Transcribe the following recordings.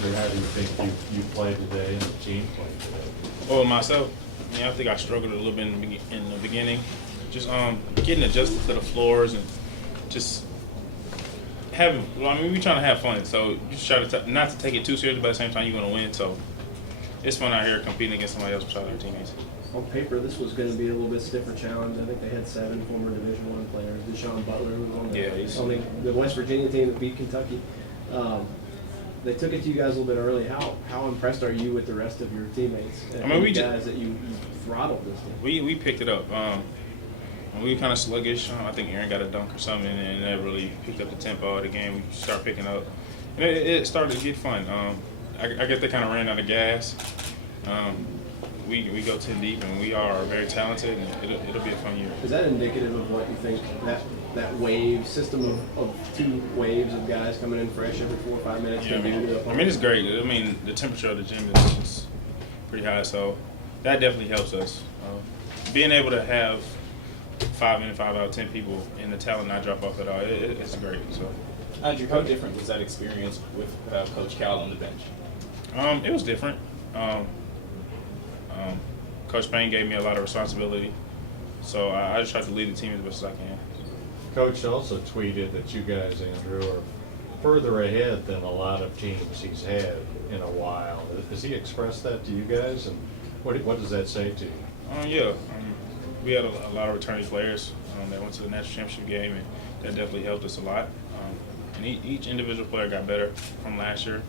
Andrew, how do you think you played today and the team played today? Well, myself, I think I struggled a little bit in the beginning, just getting adjusted to the floors and just having. Well, I mean, we trying to have fun, so you just try to not to take it too seriously, but at the same time, you're going to win. So it's fun out here competing against somebody else besides our teammates. On paper, this was going to be a little bit stiffer challenge. I think they had 7 former Division I players. Deshaun Butler was on the West Virginia team that beat Kentucky. They took it to you guys a little bit early. How impressed are you with the rest of your teammates? I mean, we guys that you throttled this team. We picked it up. We were kind of sluggish. I think Aaron got a dunk or something, and that really picked up the tempo of the game. We started picking up, and it started to get fun. I guess they kind of ran out of gas. We go 10 deep, and we are very talented, and it'll be a fun year. Is that indicative of what you think that wave system of 2 waves of guys coming in fresh every 4 or 5 minutes? Yeah, I mean, it's great. I mean, the temperature of the gym is pretty high, so that definitely helps us. Being able to have 5 in, 5 out, 10 people, and the talent not drop off at all, it's great. So, Andrew, how different was that experience with Coach Karl on the bench? It was different. Coach Payne gave me a lot of responsibility, so I just tried to lead the team as best as I can. Coach also tweeted that you guys, Andrew, are further ahead than a lot of teams he's had in a while. Has he expressed that to you guys, and what does that say to you? Yeah, we had a lot of returning players that went to the national championship game, and that definitely helped us a lot. And each individual player got better from last year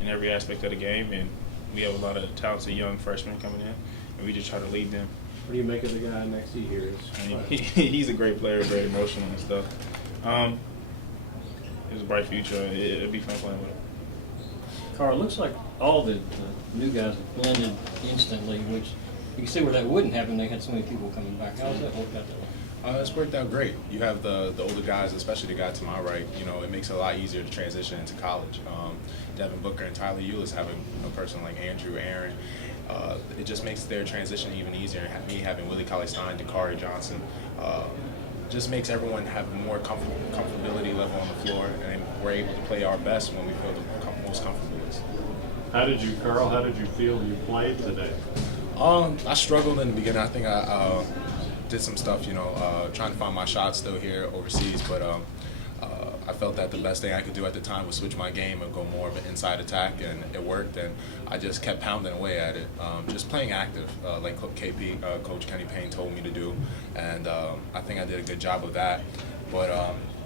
in every aspect of the game, and we have a lot of talented young freshmen coming in, and we just try to lead them. What do you make of the guy next to you here? I mean, he's a great player, very emotional and stuff. He has a bright future. It'll be fun playing with him. Karl, it looks like all the new guys have blended instantly, which you can see where that wouldn't happen. They had so many people coming back. How does that work out that way? It's worked out great. You have the older guys, especially the guy to my right. You know, it makes it a lot easier to transition into college. Devin Booker and Tyler Eulis having a person like Andrew, Aaron, it just makes their transition even easier. And me having Willie Cauley-Stein, Dakari Johnson, just makes everyone have more comfortability level on the floor, and we're able to play our best when we feel the most comfortable. Karl, how did you feel you played today? I struggled in the beginning. I think I did some stuff, trying to find my shot still here overseas, but I felt that the best thing I could do at the time was switch my game and go more of an inside attack, and it worked, and I just kept pounding away at it, just playing active, like Coach Kenny Payne told me to do, and I think I did a good job of that, but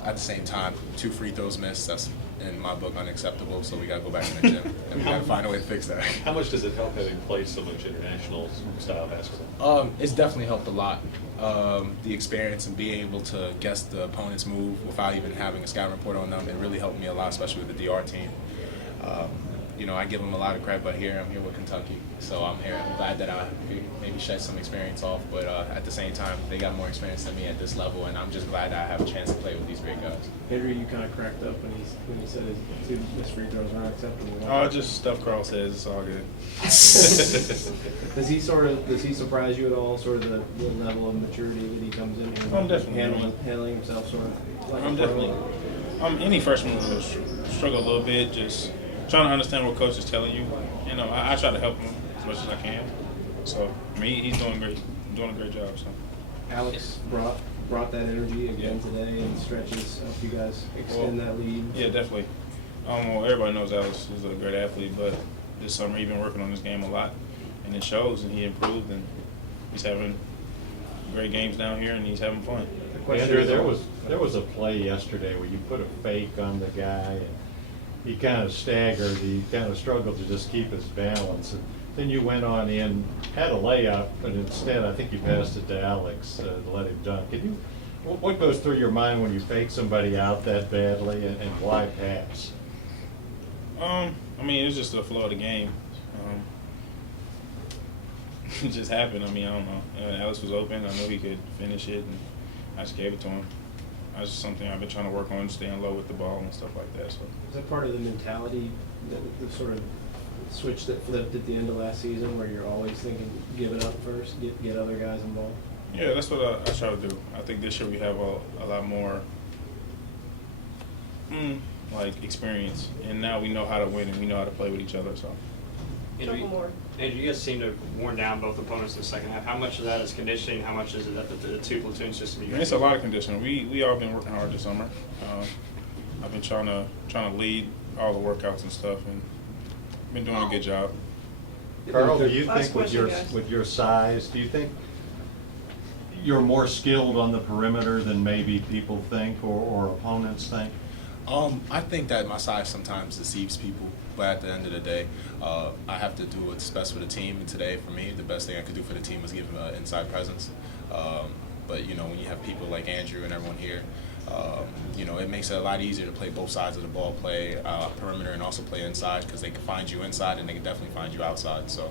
at the same time, 2 free throws missed, that's in my book unacceptable, so we got to go back in the gym, and we got to find a way to fix that. How much does it help having played so much international style basketball? It's definitely helped a lot. The experience and being able to guess the opponent's move without even having a scouting report on them, it really helped me a lot, especially with the DR team. I give them a lot of credit, but I'm here with Kentucky, so I'm here. I'm glad that I maybe shed some experience off, but at the same time, they got more experience than me at this level, and I'm just glad that I have a chance to play with these great guys. Henry, you kind of cracked up when he said his 2 missed free throws are unacceptable. Oh, just stuff Karl says. It's all good. Does he surprise you at all? Sort of the level of maturity that he comes in here, definitely. handling himself sort of. Like I'm definitely. Any freshman will struggle a little bit, just trying to understand what coach is telling you. I try to help him as much as I can. So, I mean, he's doing great. Doing a great job. So, Alex brought that energy again today and stretches. Help you guys extend that lead. Yeah, definitely. Well, everybody knows Alex is a great athlete, but this summer he's been working on this game a lot, and it shows. And he improved, and he's having great games down here, and he's having fun. Andrew, there was a play yesterday where you put a fake on the guy, and he kind of staggered. He kind of struggled to just keep his balance. And then you went on in, had a layup, but instead I think you passed it to Alex to let him dunk. What goes through your mind when you fake somebody out that badly, and why pass? I mean, it's just the flow of the game. It just happened. I mean, I don't know. Alex was open. I knew he could finish it, and I just gave it to him. That's just something I've been trying to work on, staying low with the ball and stuff like that. So, is that part of the mentality, the sort of switch that flipped at the end of last season, where you're always thinking, give it up first, get other guys involved? Yeah, that's what I try to do. I think this year we have a lot more. like experience, and now we know how to win and we know how to play with each other. So. Andrew, you guys seem to have worn down both opponents in the second half. How much of that is conditioning? How much is it that the two platoon system? You guys It's a lot of conditioning. We all been working hard this summer. I've been trying to lead all the workouts and stuff, and been doing a good job. Karl, do you Last think with question, your guys. size, do you think you're more skilled on the perimeter than maybe people think or opponents think? I think that my size sometimes deceives people, but at the end of the day, I have to do what's best for the team. And today, for me, the best thing I could do for the team was give them an inside presence. But you know, when you have people like Andrew and everyone here, you know, it makes it a lot easier to play both sides of the ball, play perimeter and also play inside, because they can find you inside and they can definitely find you outside. So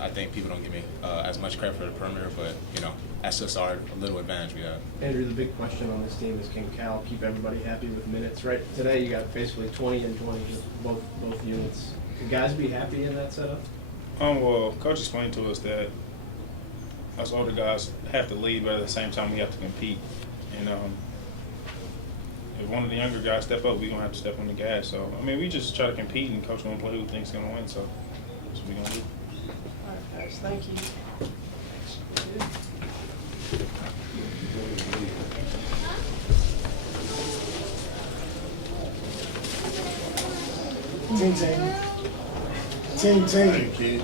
I think people don't give me as much credit for the perimeter, but you know, that's just our little advantage we have. Andrew, the big question on this team is, can Cal keep everybody happy with minutes? Right today, you got basically 20 and 20 with both units. Can guys be happy in that setup? Well, Coach explained to us that us older guys have to lead, but at the same time we have to compete. And if one of the younger guys step up, we're gonna have to step on the gas. So I mean, we just try to compete, and Coach gonna play who thinks gonna win. So that's what we're gonna do. All right, guys, thank you. Team. Team.